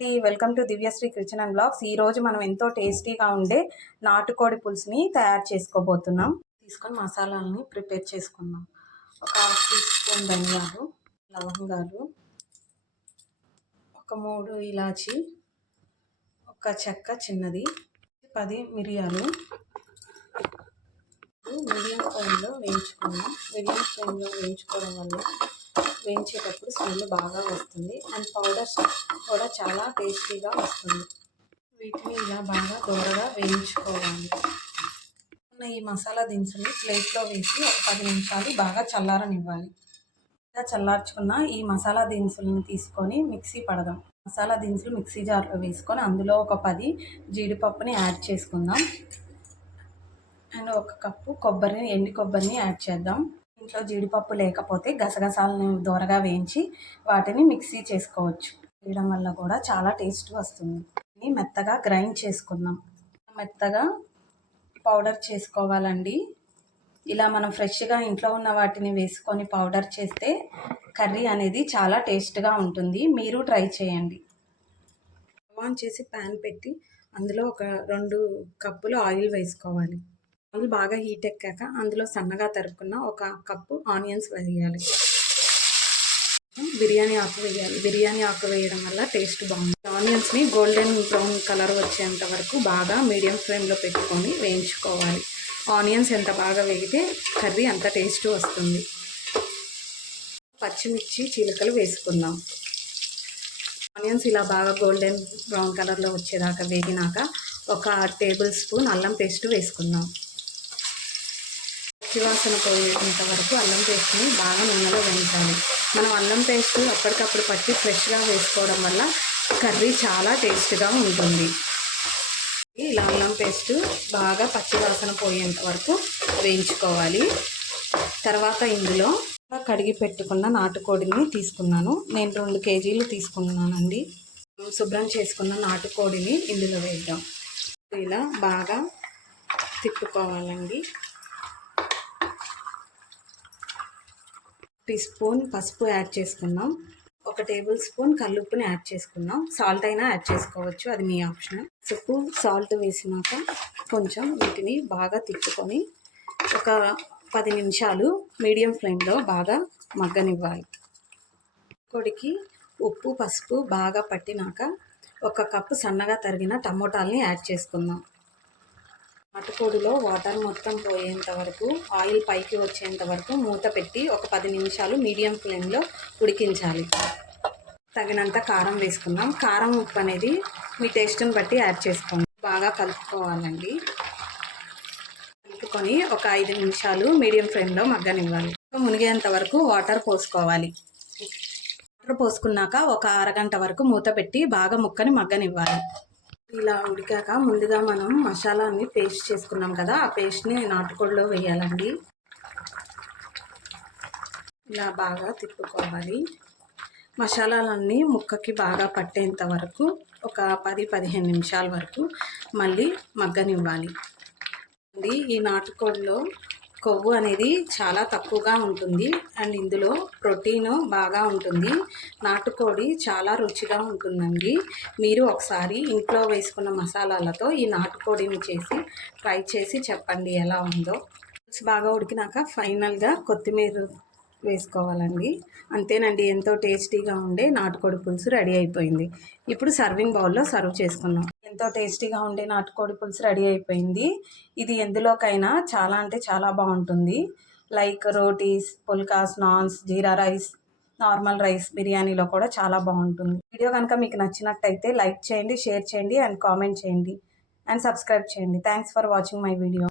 Welcome to Divyashri kitchen and blogs. ఈ రోజు మనం ఎంతో టేస్టీగా ఉండే నాటుకోడి పులుసుని తయారు చేసుకోబోతున్నాం. తీసుకొని మసాలాలని ప్రిపేర్ చేసుకుందాం. ఒక హాఫ్ టీ స్పూన్ ధనియాలు లవంగాలు ఒక మూడు ఇలాచి ఒక చెక్క చిన్నది పది మిరియాలు. మీడియం ఫ్లేమ్లో వేయించుకున్నాం మీడియం ఫ్లేమ్లో వేయించుకోవడం వల్ల వేయించేటప్పుడు స్మెల్ బాగా వస్తుంది. అండ్ పౌడర్స్ కూడా చాలా టేస్టీగా వస్తుంది. వీటిని ఇలా బాగా దూరగా వేయించుకోవాలి. ఈ మసాలా దినుసులు ప్లేట్లో వేసి ఒక పది నిమిషాలు బాగా చల్లారనివ్వాలి. ఇలా చల్లార్చుకున్న ఈ మసాలా దినుసులను తీసుకొని మిక్సీ పడదాం. మసాలా దినుసులు మిక్సీ జార్లో వేసుకొని అందులో ఒక పది జీడిపప్పుని యాడ్ చేసుకుందాం. అండ్ ఒక కప్పు కొబ్బరిని ఎండి కొబ్బరిని యాడ్ చేద్దాం. ఇంట్లో జీడిపప్పు లేకపోతే గసగసాలను దూరగా వేయించి వాటిని మిక్సీ చేసుకోవచ్చు. వేయడం వల్ల కూడా చాలా టేస్ట్ వస్తుంది. మెత్తగా గ్రైండ్ చేసుకుందాం. మెత్తగా పౌడర్ చేసుకోవాలండి. ఇలా మనం ఫ్రెష్గా ఇంట్లో ఉన్న వాటిని వేసుకొని పౌడర్ చేస్తే కర్రీ అనేది చాలా టేస్ట్గా ఉంటుంది. మీరు ట్రై చేయండి. ఆన్ చేసి ప్యాన్ పెట్టి అందులో ఒక రెండు కప్పులు ఆయిల్ వేసుకోవాలి. ఆయిల్ బాగా హీట్ ఎక్కాక అందులో సన్నగా తరుక్కున్న ఒక కప్పు ఆనియన్స్ వేయాలి. బిర్యానీ ఆకు వేయాలి. బిర్యానీ ఆకు వేయడం వల్ల టేస్ట్ బాగుంది ఆనియన్స్ని గోల్డెన్ బ్రౌన్ కలర్ వచ్చేంత వరకు బాగా మీడియం ఫ్లేమ్లో పెట్టుకొని వేయించుకోవాలి. ఆనియన్స్ ఎంత బాగా వేగితే కర్రీ అంత టేస్ట్ వస్తుంది. పచ్చిమిర్చి చీలకలు వేసుకుందాం. ఆనియన్స్ ఇలా బాగా గోల్డెన్ బ్రౌన్ కలర్లో వచ్చేదాకా వేగినాక ఒక టేబుల్ స్పూన్ అల్లం పేస్ట్ వేసుకుందాం. పచ్చివాసన పోయేంత వరకు అల్లం పేస్ట్ని బాగా నూనెలో వేయించాలి. మనం అల్లం పేస్ట్ అప్పటికప్పుడు పట్టి ఫ్రెష్గా వేసుకోవడం వల్ల కర్రీ చాలా టేస్ట్గా ఉంటుంది. ఇలా అల్లం పేస్ట్ బాగా పచ్చివాసన పోయేంత వరకు వేయించుకోవాలి. తర్వాత ఇందులో కడిగి పెట్టుకున్న నాటుకోడిని తీసుకున్నాను. నేను రెండు కేజీలు తీసుకున్నానండి. శుభ్రం చేసుకున్న నాటుకోడిని ఇందులో వేద్దాం. ఇలా బాగా తిప్పుకోవాలండి. టీ స్పూన్ పసుపు యాడ్ చేసుకుందాం ఒక టేబుల్ స్పూన్ కల్లుప్పుని యాడ్ చేసుకుందాం సాల్ట్ అయినా యాడ్ చేసుకోవచ్చు. అది మీ ఆప్షన్. ఉప్పు సాల్ట్ వేసినాక కొంచెం వీటిని బాగా తిప్పుకొని ఒక పది నిమిషాలు మీడియం ఫ్లేమ్లో బాగా మగ్గనివ్వాలి. కొడికి ఉప్పు పసుపు బాగా పట్టినాక ఒక కప్పు సన్నగా తరిగిన టమోటాలని యాడ్ చేసుకుందాం. నాటుకోడిలో వాటర్ మొత్తం పోయేంత వరకు ఆయిల్ పైకి వచ్చేంత వరకు మూత పెట్టి ఒక పది నిమిషాలు మీడియం ఫ్లేమ్లో ఉడికించాలి. తగినంత కారం వేసుకుందాం. కారం ఉప్పు అనేది మీ టేస్ట్ని బట్టి యాడ్ చేసుకోండి. బాగా కలుపుకోవాలండి. కలుపుకొని ఒక ఐదు నిమిషాలు మీడియం ఫ్లేమ్లో మగ్గనివ్వాలి. మునిగేంత వరకు వాటర్ పోసుకోవాలి. వాటర్ పోసుకున్నాక ఒక అరగంట వరకు మూత పెట్టి బాగా ముక్కని మగ్గనివ్వాలి. ఇలా ఉడికాక ముందుగా మనం మసాలాని పేస్ట్ చేసుకున్నాం కదా ఆ పేస్ట్ని నాటుకోళ్ళలో వేయాలండి. ఇలా బాగా తిప్పుకోవాలి. మసాలాలన్నీ ముక్కకి బాగా పట్టేంత వరకు ఒక పది పదిహేను నిమిషాల వరకు మళ్ళీ మగ్గనివ్వాలి. ఈ నాటుకోళ్ళలో కొవ్వు అనేది చాలా తక్కువగా ఉంటుంది. అండ్ ఇందులో ప్రోటీన్ బాగా ఉంటుంది. నాటుకోడి చాలా రుచిగా ఉంటుందండి. మీరు ఒకసారి ఇంట్లో వేసుకున్న మసాలాలతో ఈ నాటుకోడిని చేసి ట్రై చేసి చెప్పండి ఎలా ఉందో. బాగా ఉడికినాక ఫైనల్గా కొత్తిమీర వేసుకోవాలండి. అంతేనండి ఎంతో టేస్టీగా ఉండే నాటుకోడి పులుసు రెడీ అయిపోయింది. ఇప్పుడు సర్వింగ్ బౌల్లో సర్వ్ చేసుకున్నాం ఎంతో టేస్టీగా ఉండే నాటుకోడి పులుసు రెడీ అయిపోయింది. ఇది ఎందులోకైనా చాలా అంటే చాలా బాగుంటుంది. Like rotis pulkas naans jeera rice normal rice బిర్యానీలో కూడా చాలా బాగుంటుంది. వీడియో కనుక మీకు నచ్చినట్టయితే లైక్ చేయండి షేర్ చేయండి అండ్ కామెంట్ చేయండి. అండ్ సబ్స్క్రైబ్ చేయండి. Thanks for watching my video.